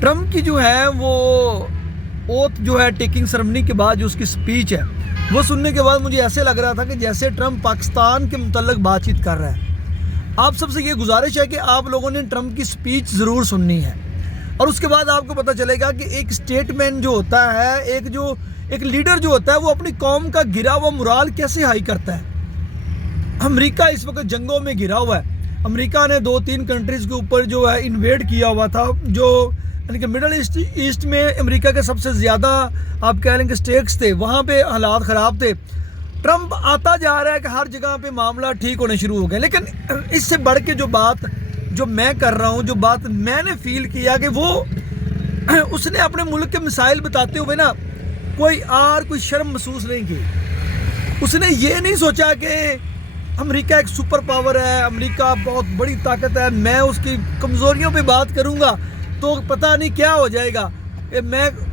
Trump کی جو ہے وہ اوتھ جو ہے ٹیکنگ سرمنی کے بعد جو اس کی سپیچ ہے وہ سننے کے بعد مجھے ایسے لگ رہا تھا کہ جیسے ٹرمپ پاکستان کے متعلق بات چیت کر رہا ہے۔ آپ سب سے یہ گزارش ہے کہ آپ لوگوں نے ٹرمپ کی سپیچ ضرور سننی ہے، اور اس کے بعد آپ کو پتہ چلے گا کہ ایک سٹیٹمنٹ جو ہوتا ہے، ایک لیڈر جو ہوتا ہے وہ اپنی قوم کا گرا ہوا مورال کیسے ہائی کرتا ہے۔ امریکہ اس وقت جنگوں میں گرا ہوا ہے۔ امریکہ نے 2-3 کنٹریز کے اوپر جو ہے انویڈ کیا ہوا تھا، جو یعنی کہ مڈل ایسٹ میں امریکہ کے سب سے زیادہ آپ کہہ لیں کہ سٹیکس تھے، وہاں پہ حالات خراب تھے۔ ٹرمپ آتا جا رہا ہے کہ ہر جگہ پہ معاملہ ٹھیک ہونے شروع ہو گئے، لیکن اس سے بڑھ کے جو بات جو میں کر رہا ہوں، جو بات میں نے فیل کیا کہ وہ اس نے اپنے ملک کے مسائل بتاتے ہوئے نا کوئی شرم محسوس نہیں کی۔ اس نے یہ نہیں سوچا کہ امریکہ ایک سپر پاور ہے، امریکہ بہت بڑی طاقت ہے، میں اس کی کمزوریوں پہ بات کروں گا تو پتہ نہیں کیا ہو جائے گا،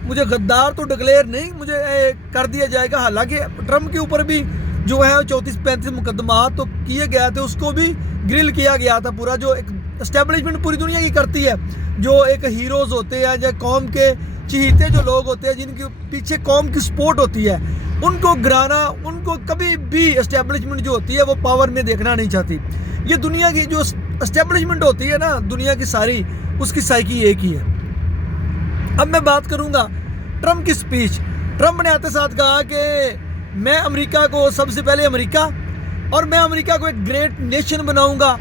مجھے غدار تو ڈکلیئر نہیں مجھے کر دیا جائے گا۔ حالانکہ ٹرمپ کے اوپر بھی جو ہے 34-35 مقدمات تو کیے گئے تھے، اس کو بھی گرل کیا گیا تھا پورا، جو ایک اسٹیبلشمنٹ پوری دنیا کی کرتی ہے، جو ایک ہیروز ہوتے ہیں یا قوم کے چہیتے جو لوگ ہوتے ہیں جن کے پیچھے قوم کی سپورٹ ہوتی ہے، ان کو گرانا، ان کو کبھی بھی اسٹیبلشمنٹ جو ہوتی ہے وہ پاور میں دیکھنا نہیں چاہتی۔ یہ دنیا کی جو اسٹیبلشمنٹ ہوتی ہے نا دنیا کی ساری، اس کی سائیکی ایک ہی ہے۔ اب میں بات کروں گا ٹرمپ کی سپیچ۔ ٹرمپ نے آتے ساتھ کہا کہ میں امریکہ کو سب سے پہلے اور میں امریکہ کو ایک گریٹ نیشن بناؤں گا۔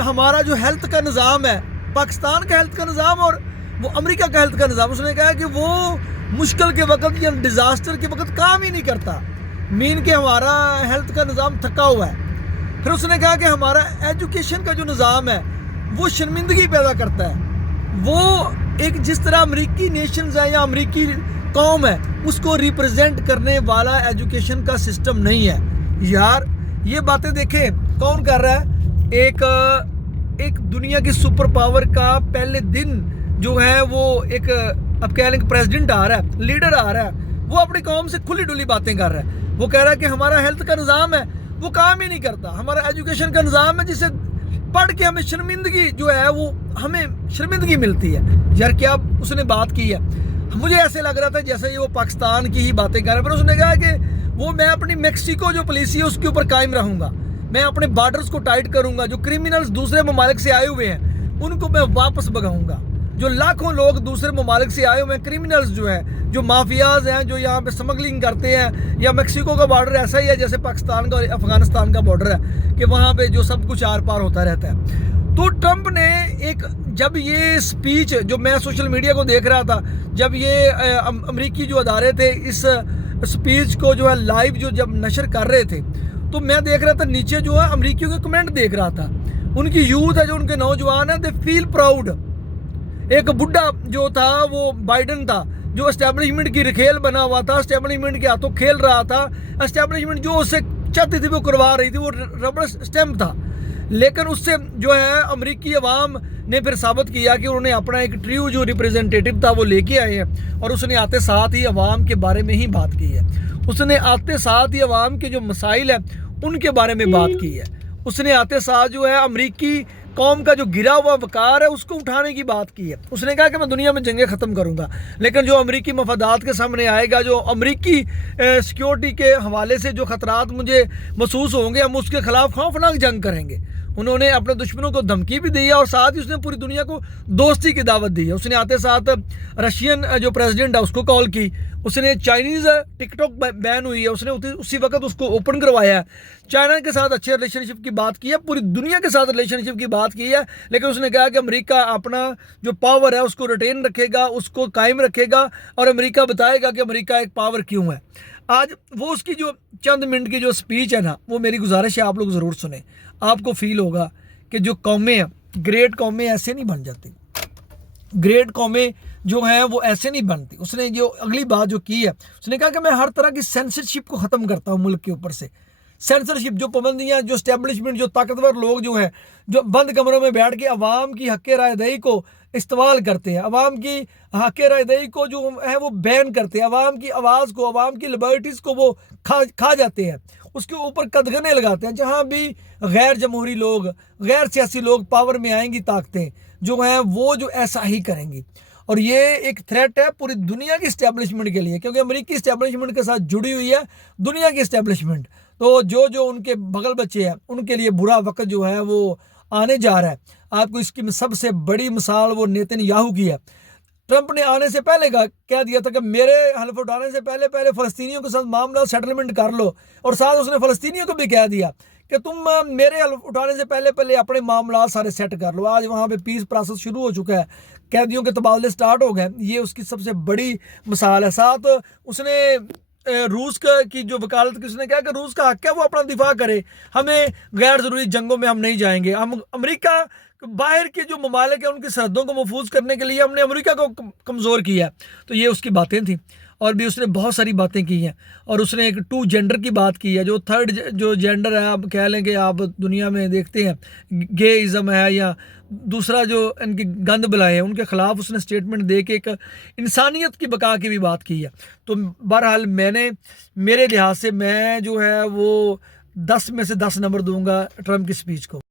ہمارا جو ہیلتھ کا نظام ہے، پاکستان کا ہیلتھ کا نظام اور وہ امریکہ کا ہیلتھ کا نظام، اس نے کہا کہ وہ مشکل کے وقت یا ڈیزاسٹر کے وقت کام ہی نہیں کرتا، مین کہ ہمارا ہیلتھ کا نظام تھکا ہوا ہے۔ پھر اس نے کہا کہ ہمارا ایجوکیشن کا جو نظام ہے وہ شرمندگی پیدا کرتا ہے، وہ ایک جس طرح امریکی نیشنز ہیں یا امریکی قوم ہے اس کو ریپرزینٹ کرنے والا ایجوکیشن کا سسٹم نہیں ہے۔ یار یہ باتیں دیکھیں کون کر رہا ہے؟ ایک دنیا کی سپر پاور کا پہلے دن جو ہے وہ ایک اب کہہ لیں کہ پریزیڈنٹ آ رہا ہے، لیڈر آ رہا ہے، وہ اپنی قوم سے کھلی ڈلی باتیں کر رہا ہے۔ وہ کہہ رہا ہے کہ ہمارا ہیلتھ کا نظام ہے وہ کام ہی نہیں کرتا، ہمارا ایجوکیشن کا نظام ہے جسے پڑھ کے ہمیں شرمندگی جو ہے وہ ہمیں شرمندگی ملتی ہے۔ یار کیا اس نے بات کی ہے؟ مجھے ایسے لگ رہا تھا جیسے یہ وہ پاکستان کی ہی باتیں کر رہے ہیں، پھر اس نے کہا کہ وہ میں اپنی میکسیکو جو پالیسی ہے اس کے اوپر قائم رہوں گا، میں اپنے بارڈرز کو ٹائٹ کروں گا، جو کرمنلز دوسرے ممالک سے آئے ہوئے ہیں ان کو میں واپس بھگاؤں گا، جو لاکھوں لوگ دوسرے ممالک سے آئے ہوئے ہیں کرمنلز جو ہیں، جو مافیاز ہیں، جو یہاں پہ سمگلنگ کرتے ہیں، یا میکسیکو کا بارڈر ایسا ہی ہے جیسے پاکستان کا اور افغانستان کا بارڈر ہے کہ وہاں پہ جو سب کچھ آر پار ہوتا رہتا ہے۔ تو ٹرمپ نے جب یہ سپیچ جو میں سوشل میڈیا کو دیکھ رہا تھا، جب یہ امریکی جو ادارے تھے اس سپیچ کو جو ہے لائیو جب نشر کر رہے تھے، تو میں دیکھ رہا تھا نیچے جو ہے امریکیوں کے کمنٹ دیکھ رہا تھا، ان کی یوتھ ہے، جو ان کے نوجوان ہیں، دے فیل پراؤڈ۔ ایک بڈھا جو تھا وہ بائیڈن تھا، جو اسٹیبلشمنٹ کی رکھیل بنا ہوا تھا، اسٹیبلشمنٹ کے ہاتھوں کھیل رہا تھا، اسٹیبلشمنٹ جو اسے چاہتی تھی وہ کروا رہی تھی، وہ ربڑ اسٹیمپ تھا۔ لیکن اس سے جو ہے امریکی عوام نے پھر ثابت کیا کہ انہوں نے اپنا ایک ٹریو جو ریپریزنٹیٹو تھا وہ لے کے آئے ہیں، اور اس نے آتے ساتھ ہی عوام کے بارے میں ہی بات کی ہے، اس نے آتے ساتھ ہی عوام کے جو مسائل ہیں ان کے بارے میں بات کی ہے، اس نے آتے ساتھ جو ہے امریکی قوم کا جو گرا ہوا وقار ہے اس کو اٹھانے کی بات کی ہے۔ اس نے کہا کہ میں دنیا میں جنگیں ختم کروں گا، لیکن جو امریکی مفادات کے سامنے آئے گا، جو امریکی سیکیورٹی کے حوالے سے جو خطرات مجھے محسوس ہوں گے، ہم اس کے خلاف خوفناک جنگ کریں گے۔ انہوں نے اپنے دشمنوں کو دھمکی بھی دی ہے، اور ساتھ ہی اس نے پوری دنیا کو دوستی کی دعوت دی ہے۔ اس نے آتے ساتھ رشین جو پریزیڈنٹ ہے اس کو کال کی، اس نے چائنیز ٹک ٹاک بین ہوئی ہے، اس نے اسی وقت اس کو اوپن کروایا ہے، چائنا کے ساتھ اچھے ریلیشن شپ کی بات کی ہے، پوری دنیا کے ساتھ ریلیشن شپ کی بات کی ہے، لیکن اس نے کہا کہ امریکہ اپنا جو پاور ہے اس کو ریٹین رکھے گا، اس کو قائم رکھے گا، اور امریکہ بتائے گا کہ امریکہ ایک پاور کیوں ہے۔ آج وہ اس کی جو چند منٹ کی جو سپیچ ہے نا، وہ میری گزارش ہے آپ لوگ ضرور سنیں، آپ کو فیل ہوگا کہ جو قومیں ہیں، گریٹ قومیں ایسے نہیں بن جاتی، گریٹ قومیں جو ہیں وہ ایسے نہیں بنتی۔ اس نے جو اگلی بات جو کی ہے، اس نے کہا کہ میں ہر طرح کی سینسرشپ کو ختم کرتا ہوں ملک کے اوپر سے، سینسرشپ جو پابندیاں، جو اسٹیبلشمنٹ، جو طاقتور لوگ جو ہیں، جو بند کمروں میں بیٹھ کے عوام کی حق رائے دہی کو استعمال کرتے ہیں، عوام کی حق رائے دہی کو جو ہے وہ بین کرتے ہیں، عوام کی آواز کو، عوام کی لبرٹیز کو وہ کھا جاتے ہیں، اس کے اوپر قدغنے لگاتے ہیں۔ جہاں بھی غیر جمہوری لوگ، غیر سیاسی لوگ پاور میں آئیں گی، طاقتیں جو ہیں وہ جو ایسا ہی کریں گی۔ اور یہ ایک تھریٹ ہے پوری دنیا کی اسٹیبلشمنٹ کے لیے، کیونکہ امریکی اسٹیبلشمنٹ کے ساتھ جڑی ہوئی ہے دنیا کی اسٹیبلشمنٹ. تو جو ان کے بغل بچے ہیں ان کے لیے برا وقت جو ہے وہ آنے جا رہا ہے. آپ کو اس کی سب سے بڑی مثال وہ نیتن یاہو کی ہے. ٹرمپ نے آنے سے پہلے کہہ دیا تھا کہ میرے حلف اٹھانے سے پہلے فلسطینیوں کے ساتھ معاملہ سیٹلمنٹ کر لو، اور ساتھ اس نے فلسطینیوں کو بھی کہہ دیا کہ تم میرے حلف اٹھانے سے پہلے اپنے معاملات سارے سیٹ کر لو. آج وہاں پہ پیس پروسیس شروع ہو چکا ہے، قیدیوں کے تبادلے سٹارٹ ہو گئے. یہ اس کی سب سے بڑی مثال ہے. ساتھ اس نے روس کی جو وکالت کی، اس نے کہا کہ روس کا حق ہے وہ اپنا دفاع کرے، ہمیں غیر ضروری جنگوں میں ہم نہیں جائیں گے. ہم امریکہ باہر کے جو ممالک ہیں ان کی سرحدوں کو محفوظ کرنے کے لیے ہم نے امریکہ کو کمزور کیا. تو یہ اس کی باتیں تھیں، اور بھی اس نے بہت ساری باتیں کی ہیں. اور اس نے ایک 2 جینڈر کی بات کی ہے. جو تھرڈ جو جینڈر ہے، آپ کہہ لیں کہ آپ دنیا میں دیکھتے ہیں گے ازم ہے یا دوسرا جو ان کی گند بلائے ہیں، ان کے خلاف اس نے اسٹیٹمنٹ دے کے ایک انسانیت کی بقا کی بھی بات کی ہے. تو بہرحال میرے لحاظ سے میں جو ہے وہ 10 میں سے 10 نمبر دوں گا ٹرمپ کی سپیچ کو.